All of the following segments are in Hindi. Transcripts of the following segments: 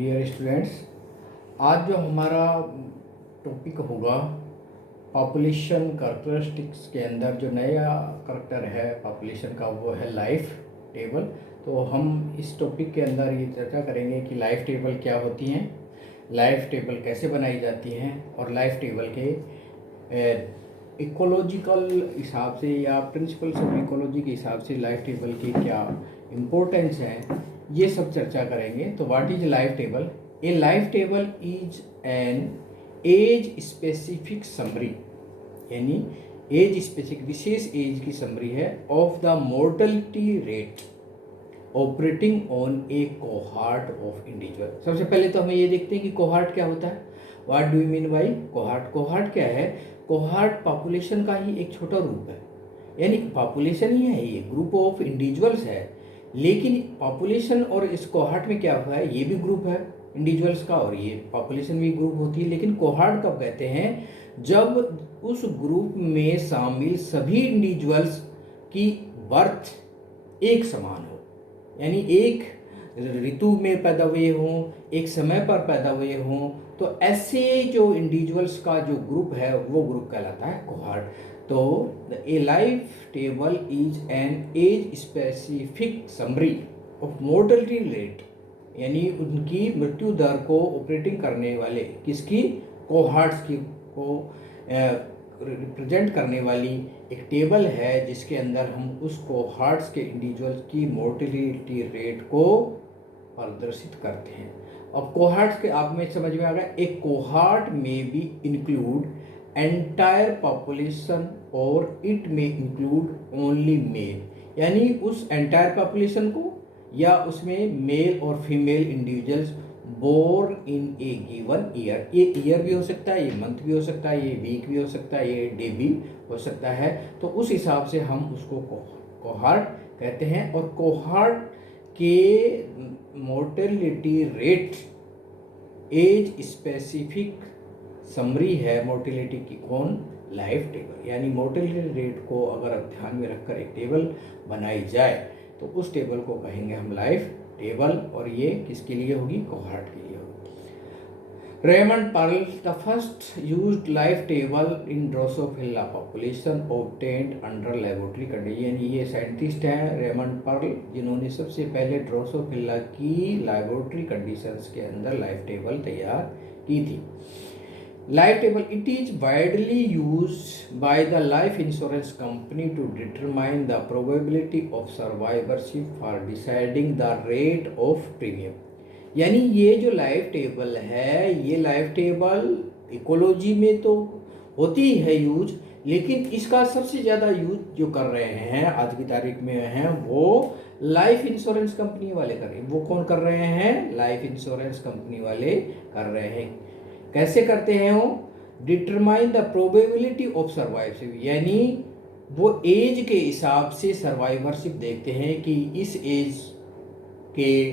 डियर स्टूडेंट्स, आज जो हमारा टॉपिक होगा पॉपुलेशन करैक्टरिस्टिक्स के अंदर जो नया करैक्टर है पॉपुलेशन का वो है लाइफ टेबल। तो हम इस टॉपिक के अंदर ये चर्चा करेंगे कि लाइफ टेबल क्या होती हैं, लाइफ टेबल कैसे बनाई जाती हैं और लाइफ टेबल के इकोलॉजिकल हिसाब से या प्रिंसिपल्स ऑफ इकोलॉजी के हिसाब से लाइफ टेबल की क्या इम्पोर्टेंस है, ये सब चर्चा करेंगे। तो what is life table? A life table is an age specific summary, यानी एज स्पेसिफिक विशेष एज की समरी है of the mortality rate operating on a cohort of individual. सबसे पहले तो हमें ये देखते हैं कि कोहार्ट क्या होता है। What do you mean by cohort? Cohort क्या है? कोहार्ट पॉपुलेशन का ही एक छोटा रूप है, यानी पॉपुलेशन ही है, ये ग्रुप ऑफ इंडिविजुअल्स है। लेकिन पॉपुलेशन और इस कोहार्ट में क्या हुआ है, ये भी ग्रुप है इंडिविजुअल्स का और ये पॉपुलेशन भी ग्रुप होती है। लेकिन कोहार्ट कब कहते हैं? जब उस ग्रुप में शामिल सभी इंडिविजुअल्स की बर्थ एक समान हो, यानी एक ऋतु में पैदा हुए हों, एक समय पर पैदा हुए हों, तो ऐसे जो इंडिविजुअल्स का जो ग्रुप है वो ग्रुप कहलाता है कोहार्ट। तो a life table is an age specific summary of mortality rate, यानी उनकी मृत्यु दर को ऑपरेटिंग करने वाले किसकी, कोहार्ट्स की को रिप्रेजेंट करने वाली एक टेबल है जिसके अंदर हम उस कोहार्ट्स के इंडिविजुअल्स की मोर्टेलिटी रेट को प्रदर्शित करते हैं। अब कोहार्ट्स के आप में समझ में आ गया, एक कोहार्ट में बी इंक्लूड एंटायर पॉपुलेशन और इट में इंक्लूड ओनली मेल, यानी उस एंटायर पॉपुलेशन को या उसमें मेल और female individuals born in a given year. ये ईयर भी हो सकता है, ये मंथ भी हो सकता है, ये वीक भी हो सकता है, ये डे भी हो सकता है। तो उस हिसाब से हम उसको कोहार्ट कहते हैं। और कोहार्ट के mortality rate age specific summary है मोर्टेलिटी की, कौन? Life table. यानी मोर्टेलिटी रेट को अगर आप ध्यान में रखकर एक टेबल बनाई जाए तो उस टेबल को कहेंगे हम लाइफ टेबल, और ये किसके लिए होगी? कोहार्ट के लिए होगी। Raymond Pearl the first used life table in drosophila population obtained under laboratory condition, यानी ये साइंटिस्ट हैं रेमंड पर्ल जिन्होंने सबसे पहले ड्रोसोफिला की लेबोरेटरी कंडीशंस के अंदर लाइफ टेबल तैयार की थी। Life table, it is widely used by the life insurance company to determine the probability of survivorship for deciding the rate of premium। यानी ये जो लाइफ टेबल है, ये लाइफ टेबल इकोलॉजी में तो होती है यूज, लेकिन इसका सबसे ज़्यादा यूज जो कर रहे हैं आज की तारीख में हैं वो लाइफ इंश्योरेंस कंपनी वाले कर रहे हैं। वो कौन कर रहे हैं? लाइफ इंश्योरेंस कंपनी वाले कर रहे हैं। कैसे करते हैं वो? Determine the probability of survivorship, यानी वो एज के हिसाब से सर्वाइवरशिप देखते हैं कि इस एज के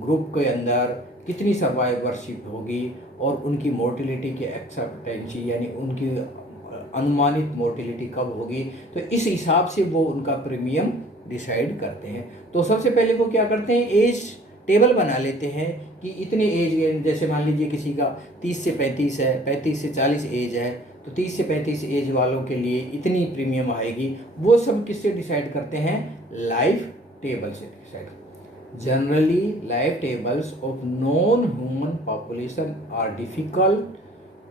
ग्रुप के अंदर कितनी सर्वाइवरशिप होगी और उनकी मोर्टेलिटी की एक्सेप्टेंसी, यानी उनकी अनुमानित मोर्टेलिटी कब होगी। तो इस हिसाब से वो उनका प्रीमियम डिसाइड करते हैं। तो सबसे पहले वो क्या करते हैं? एज टेबल बना लेते हैं कि इतने एज, जैसे मान लीजिए किसी का 30 से 35 है, 35 से 40 एज है, तो 30 से 35 एज वालों के लिए इतनी प्रीमियम आएगी। वो सब किससे डिसाइड करते हैं? लाइफ टेबल से decide. Generally life tables of non human population are difficult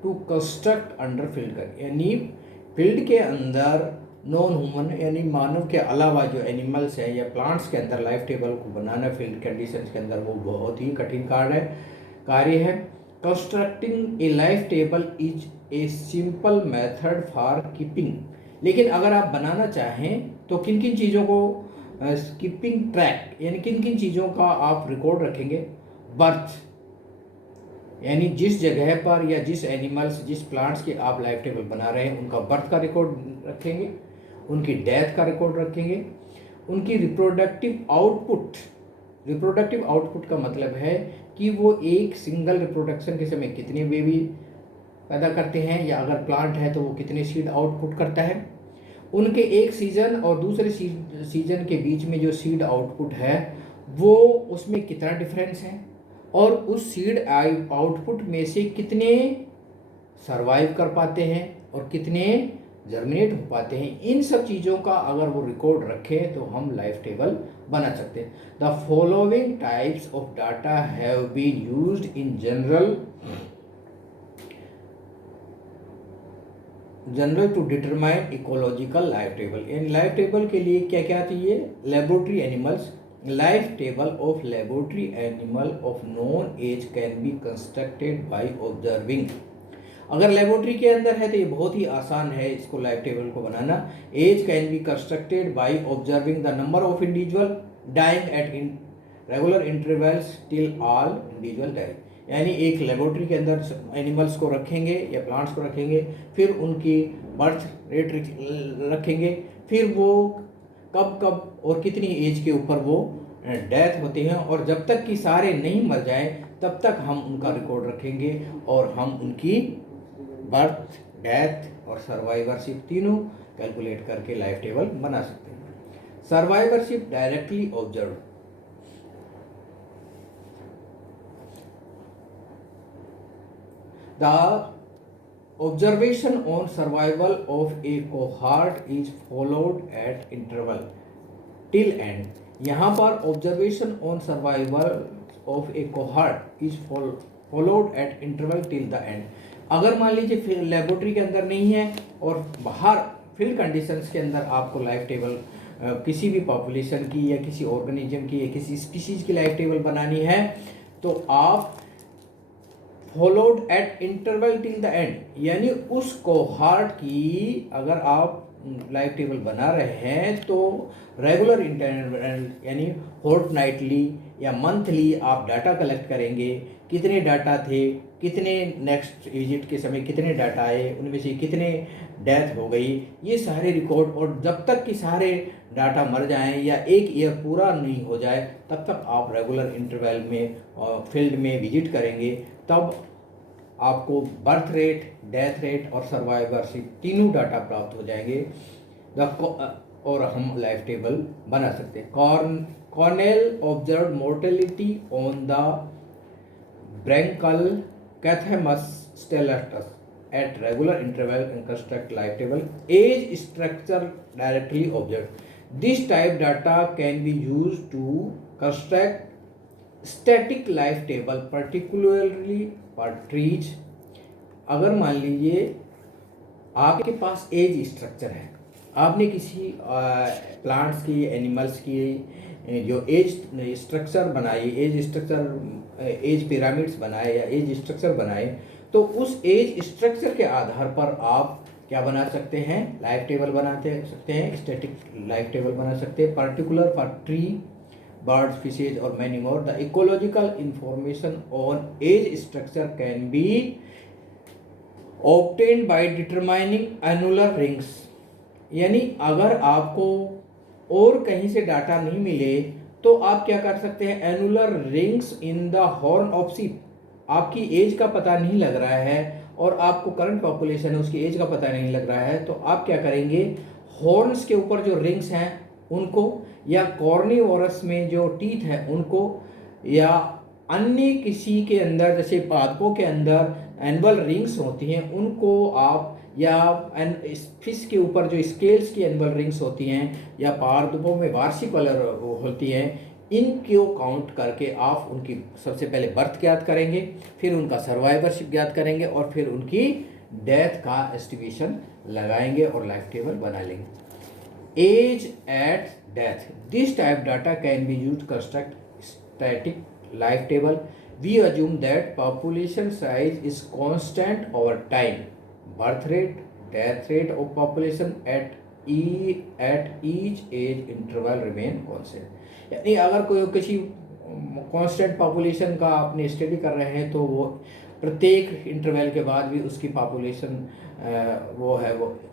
to construct under field कर, यानी फील्ड के अंदर नॉन ह्यूमन यानी मानव के अलावा जो एनिमल्स हैं या प्लांट्स के अंदर लाइफ टेबल को बनाना फील्ड कंडीशंस के अंदर वो बहुत ही कठिन कार्य है। Constructing A life table is a simple method for keeping, लेकिन अगर आप बनाना चाहें तो किन किन चीज़ों को कीपिंग ट्रैक, यानी किन किन चीज़ों का आप रिकॉर्ड रखेंगे? बर्थ, यानी जिस जगह पर या जिस एनिमल्स जिस प्लांट्स की आप लाइफ टेबल बना रहे हैं उनका बर्थ का रिकॉर्ड रखेंगे, उनकी डेथ का रिकॉर्ड रखेंगे, उनकी रिप्रोडक्टिव आउटपुट का मतलब है कि वो एक सिंगल रिप्रोडक्शन के समय कितने बेबी पैदा करते हैं, या अगर प्लांट है तो वो कितने सीड आउटपुट करता है। उनके एक सीजन और दूसरे सीजन के बीच में जो सीड आउटपुट है वो उसमें कितना डिफरेंस है। और उस सीड आउटपुट में से कितने सरवाइव कर पाते हैं और कितने जर्मिनेट हो पाते हैं, इन सब चीज़ों का अगर वो रिकॉर्ड रखें तो हम लाइफ टेबल बना सकते हैं। The following types of data have been used in general to determine ecological life table. इन लाइफ टेबल के लिए क्या क्या चाहिए? Laboratory animals, life table of laboratory animal of known age can be constructed by observing. अगर लेबोरेटरी के अंदर है तो ये बहुत ही आसान है इसको लाइफ टेबल को बनाना। Age can be constructed by observing the number of individual dying at regular intervals till all individual die. यानी एक लेबोरेटरी के अंदर एनिमल्स को रखेंगे या प्लांट्स को रखेंगे, फिर उनकी बर्थ रेट रखेंगे, फिर वो कब कब और कितनी एज के ऊपर वो डेथ होते हैं, और जब तक कि सारे नहीं मर जाएं तब तक हम उनका रिकॉर्ड रखेंगे और हम उनकी बर्थ, डेथ और सर्वाइवरशिप तीनों कैलकुलेट करके लाइफ टेबल बना सकते हैं। Survivorship directly observe. The observation on survival of a cohort is followed at interval till end. यहाँ पर observation on survival of a cohort is followed at interval till the end. अगर मान लीजिए लेबोरेटरी के अंदर नहीं है और बाहर फील्ड कंडीशंस के अंदर आपको लाइफ टेबल किसी भी पॉपुलेशन की या किसी ऑर्गेनिज्म की या किसी स्पीशीज की लाइफ टेबल बनानी है, तो आप followed eight interval till the end, यानी उस कोहार्ट की अगर आप लाइफ टेबल बना रहे हैं तो रेगुलर इंटरवल यानी फोर्टनाइटली या मंथली आप डाटा कलेक्ट करेंगे। कितने डाटा थे, कितने नेक्स्ट विजिट के समय कितने डाटा आए, उनमें से कितने डेथ हो गई, ये सारे रिकॉर्ड, और जब तक कि सारे डाटा मर जाएं या एक ईयर पूरा नहीं हो जाए तब तक आप रेगुलर इंटरवल में फील्ड में विजिट करेंगे। तब आपको बर्थ रेट, डेथ रेट और सर्वाइवरशिप तीनों डाटा प्राप्त हो जाएंगे और हम लाइफ टेबल बना सकते हैं। Connell observe mortality on the barnacle Chthamalus stellatus at regular interval and construct life table. Age structure directly observed. This type data can be used to construct static life table, particularly for trees. अगर मान लीजिए आपके पास एज स्ट्रक्चर है, आपने किसी प्लांट्स की, एनिमल्स की जो एज स्ट्रक्चर बनाई, एज पिरामिड्स बनाए या एज स्ट्रक्चर बनाए, तो उस एज स्ट्रक्चर के आधार पर आप क्या बना सकते हैं? लाइफ टेबल बनाते सकते हैं, स्टैटिक लाइफ टेबल बना सकते हैं। Particular for tree, birds, fishes और many more. The ecological information on age structure can be obtained by determining annular rings. यानी अगर आपको और कहीं से डाटा नहीं मिले तो आप क्या कर सकते हैं? Annular rings in the horn of sheep. आपकी एज का पता नहीं लग रहा है और आपको करंट पॉपुलेशन है उसकी एज का पता नहीं लग रहा है, तो आप क्या करेंगे? हॉर्न्स के ऊपर जो रिंग्स हैं उनको, या कॉर्निवोरस में जो टीथ है उनको, या अन्य किसी के अंदर जैसे पादपों के अंदर एनुअल रिंग्स होती हैं उनको आप, या फिश के ऊपर जो स्केल्स की एनुअल रिंग्स होती हैं, या पादपों में वार्षिक कलर होती हैं, इनको काउंट करके आप उनकी सबसे पहले बर्थ ज्ञात करेंगे, फिर उनका सर्वाइवरशिप ज्ञात करेंगे और फिर उनकी डेथ का एस्टिमेशन लगाएंगे और लाइफ टेबल बना लेंगे। Age at death, this type data can be used construct static life table. We assume that population size is constant over time. Birth rate, death rate of population at each age interval remain constant. यानी अगर कोई किसी कांस्टेंट पॉपुलेशन का आपने स्टडी कर रहे हैं तो वो प्रत्येक इंटरवल के बाद भी उसकी पॉपुलेशन वो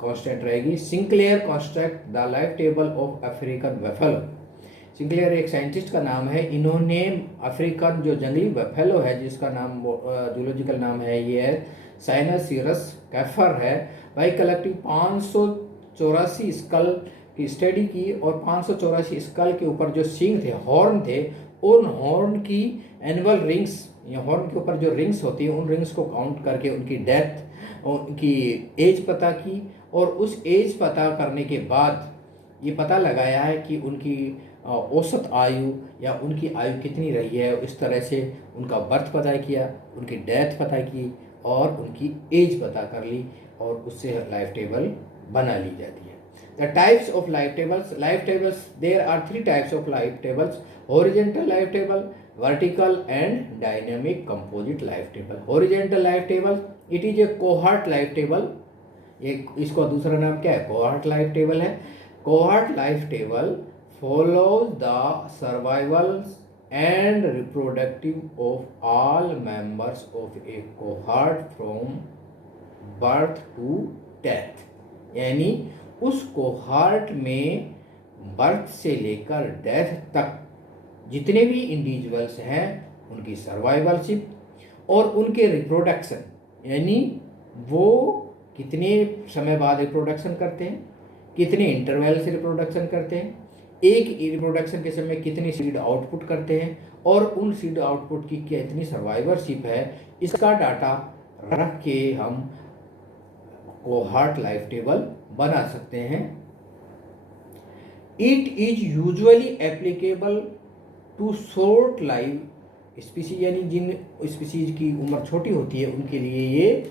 कांस्टेंट रहेगी। Sinclair construct the life table of African buffalo. Sinclair एक साइंटिस्ट का नाम है, इन्होंने अफ्रीकन जो जंगली बफेलो है जिसका नाम जूलॉजिकल नाम है ये है साइनोसिरस कैफर है, भाई कलेक्टिव 584 स्कल की स्टडी की और 584 स्कल के ऊपर जो सींग थे, हॉर्न थे, उन हॉर्न की एनुअल रिंग्स या हॉर्न के ऊपर जो रिंग्स होती हैं उन रिंग्स को काउंट करके उनकी डेथ, उनकी एज पता की, और उस एज पता करने के बाद ये पता लगाया है कि उनकी औसत आयु या उनकी आयु कितनी रही है। इस तरह से उनका बर्थ पता किया, उनकी डेथ पता की और उनकी एज पता कर ली, और उससे लाइफ टेबल बना ली जाती है। The types of life tables, there are 3 types of life tables: horizontal life table, vertical and dynamic composite life table. Horizontal life table, it is a cohort life table. एक इसका दूसरा नाम क्या है? कोहॉर्ट लाइफ टेबल है। Cohort life table follows the survival and reproductive of all members of a cohort from birth to death। यानी उस कोहॉर्ट में बर्थ से लेकर डेथ तक जितने भी इंडिविजुअल्स हैं उनकी सर्वाइवलशिप और उनके रिप्रोडक्शन, यानी वो कितने समय बाद रिप्रोडक्शन करते हैं, कितने इंटरवल से रिप्रोडक्शन करते हैं, एक रिप्रोडक्शन के समय कितनी सीड आउटपुट करते हैं, और उन सीड आउटपुट की कितनी सर्वाइवरशिप है, इसका डाटा रख के हम कोहॉर्ट लाइफ टेबल बना सकते हैं। It is usually applicable to short life species, यानी जिन स्पीसीज की उम्र छोटी होती है उनके लिए ये